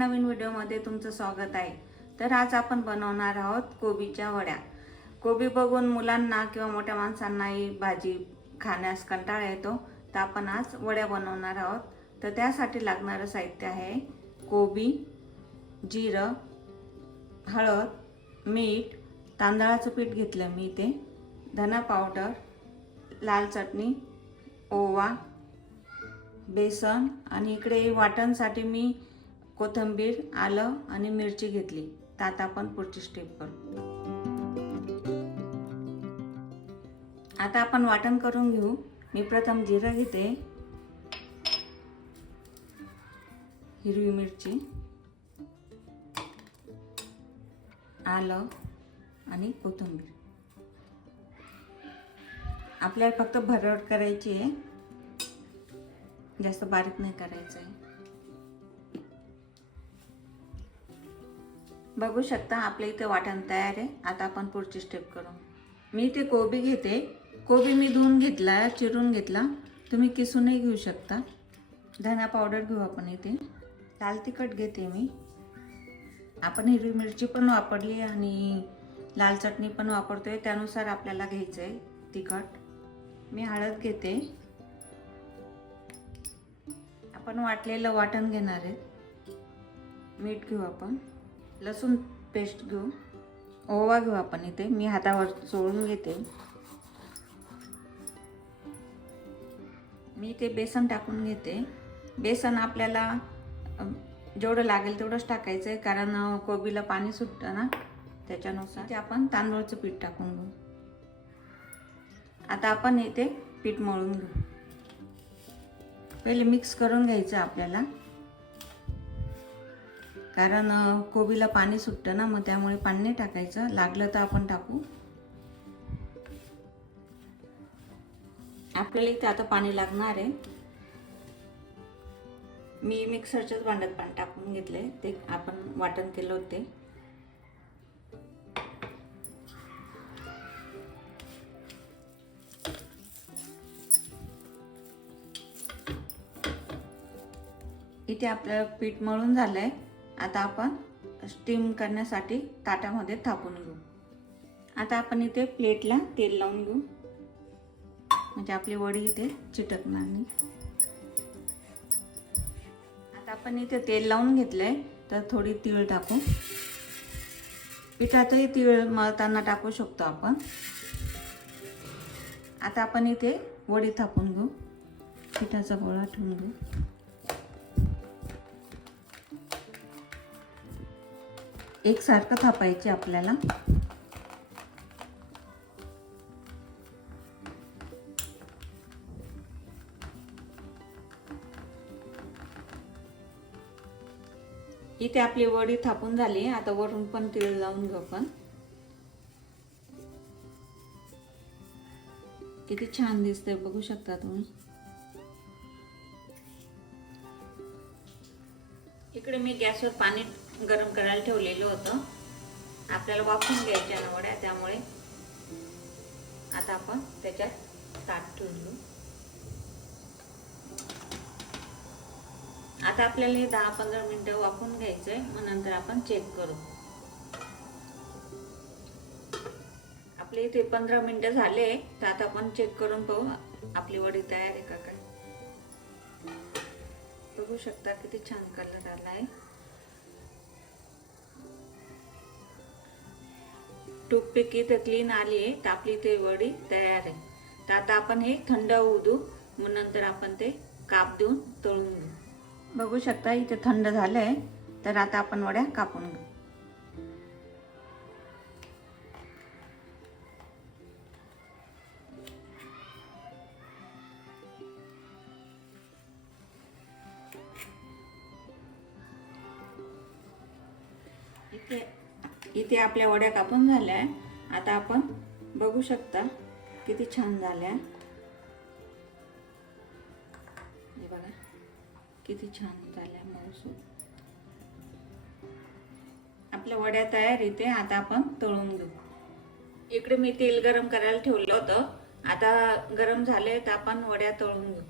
नवीन व्हिडिओमध्ये तुमचं स्वागत आहे। तर आज आपण बनवणार आहोत कोबीच्या वड्या। कोबी बघून मुलांना किंवा मोठ्या माणसांनाही भाजी खाण्यास कंटाळा येतो, तर आपण आज वड्या बनवणार आहोत। तर त्यासाठी लागणारे साहित्य आहे कोबी, जिरं, हळद, मीठ, तांदळाचं पीठ घेतलं मी इथे, धना पावडर, लाल चटणी, ओवा, बेसन आणि इकडे वाटणसाठी मी कोथिंबीर, आलं आणि मिरची घेतली। तर आता आपण पुढची स्टेप करू। आता आपण वाटण करून घेऊ। मी प्रथम जिरं घेते, हिरवी मिरची, आलं आणि कोथिंबीर। आपल्याला फक्त भरड करायची आहे, जास्त बारीक नाही करायचं आहे। बघू शकता आपल्या इथे वाटण तयार आहे। आता आपण पुढची स्टेप करू। मी इथे कोबी घेते। कोबी मी धुवून घेतला, चिरून घेतला, तुम्ही किसूनही घेऊ शकता। धना पावडर घेऊ आपण इथे, लाल तिखट घेते मी, आपण हिरवी मिरची पण वापरली आणि लाल चटणी पण वापरतोय, त्यानुसार आपल्याला घ्यायचं आहे तिखट। मी हळद घेते, आपण वाटलेलं वाटण घेणार आहे। मीठ घेऊ आपण, लसूण पेस्ट घेऊ, ओवा घेऊ आपण इथे, मी हातावर चोळून घेते। मी इथे बेसन टाकून घेते। बेसन आपल्याला जेवढं लागेल तेवढंच टाकायचं आहे, कारण कोबीला पाणी सुटतं ना, त्याच्यानुसार। ते आपण तांदूळाचं पीठ टाकून घेऊ। आता आपण इथे पीठ मळून घेऊ। पहिले मिक्स करून घ्यायचं आपल्याला, कारण कोबीला पाणी सुटतं ना, मग त्यामुळे पाणी नाही टाकायचं, लागलं तर आपण टाकू। आपल्याला इथे आता पाणी लागणार आहे। मी मिक्सरच्याच भांड्यात पाणी टाकून घेतले, ते आपण वाटण केलं होते। इथे आपलं पीठ मळून झालंय। आता आपण स्टीम करण्यासाठी ताटामध्ये थापून घेऊ। आता आपण इथे प्लेटला तेल लावून घेऊ, म्हणजे आपली वडी इथे चिटकणार नाही। आता आपण इथे तेल लावून घेतलंय, तर थोडी तीळ टाकू। पिठातही तीळ मळताना टाकू शकतो आपण। आता आपण इथे वडी थापून घेऊ, पिठाचा गोळा ठेवून घेऊ। एकसारखं थापायचे आपल्याला। इथे आपली वडी थापून झाली। आता वरून पण तीळ लावून घेऊ आपण। किती छान दिसते बघू शकता तुम्ही। इकडे मी गॅसवर पाणी गरम करायला ठेवलेलं होतं, आपल्याला वाफवून घ्यायच्या ना वड्या, त्यामुळे आता आपण त्याच्यात ताट ठेवून घेऊ। आता आपल्याला हे 10-15 मिनिटं वाफवून घ्यायचंय, मग नंतर आपण चेक करू। आपले इथे 15 मिनिटं झाले, तर आता आपण चेक करून पाहू आपली वडी तयार आहे का काय। बघू शकता किती छान कलर आला आहे। टूथपिक इथे क्लीन आली आहे, तर आपली इथे वडी तयार आहे। तर आता आपण हे थंड होऊ देऊ, मग नंतर आपण ते काप देऊन तळून घेऊ। बघू शकता इथे थंड झालंय, तर आता आपण वड्या कापून घेऊ। इथे आपल्या वड्या कापून झाल्या। आता आपण बघू शकता किती छान झाल्या, हे बघा किती छान झाल्या मऊसूत। आपल्या वड्या तयार इथे। आता आपण तळून घेऊ। इकडे मी तेल गरम करायला ठेवलं होतं, आता गरम झाले, तर आपण वड्या तळून घेऊ।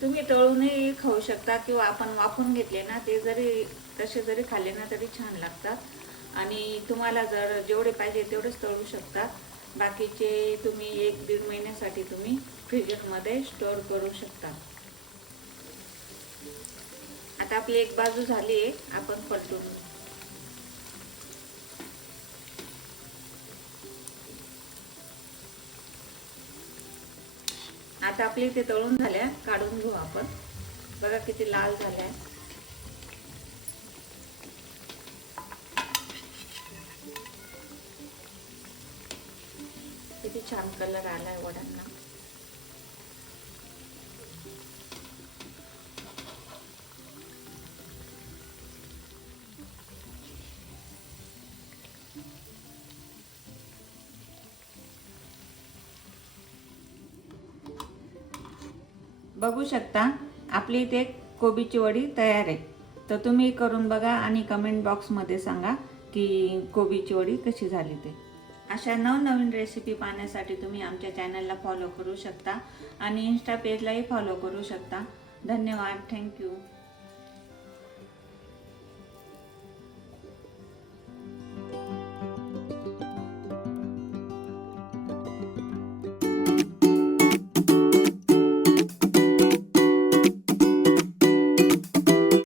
तुम्ही तळूनही खाऊ शकता किंवा आपण वाफून घेतले ना ते जरी तसे जरी खाल्ले ना तरी छान लागतात। आणि तुम्हाला जर जेवढे पाहिजे तेवढेच तळू शकता, बाकीचे तुम्ही 1-1.5 महिन्यासाठी तुम्ही फ्रीजरमध्ये स्टोअर करू शकता। आता आपली एक बाजू झाली आहे, आपण पलटून घेऊ। आता आपले ते तळून झाल्या, काढून घेऊ आपण। बघा किती लाल झाल्या, किती छान कलर आलाय वड्यांना। बघू शकता आपली इथे कोबीची वडी तयार आहे। तर तुम्ही करून बघा आणि कमेंट बॉक्समध्ये सांगा की कोबीची वडी कशी झाली ते। अशा नवनवीन रेसिपी पाहण्यासाठी तुम्ही आमच्या चॅनलला फॉलो करू शकता आणि इन्स्टा पेजलाही फॉलो करू शकता। धन्यवाद, थँक्यू।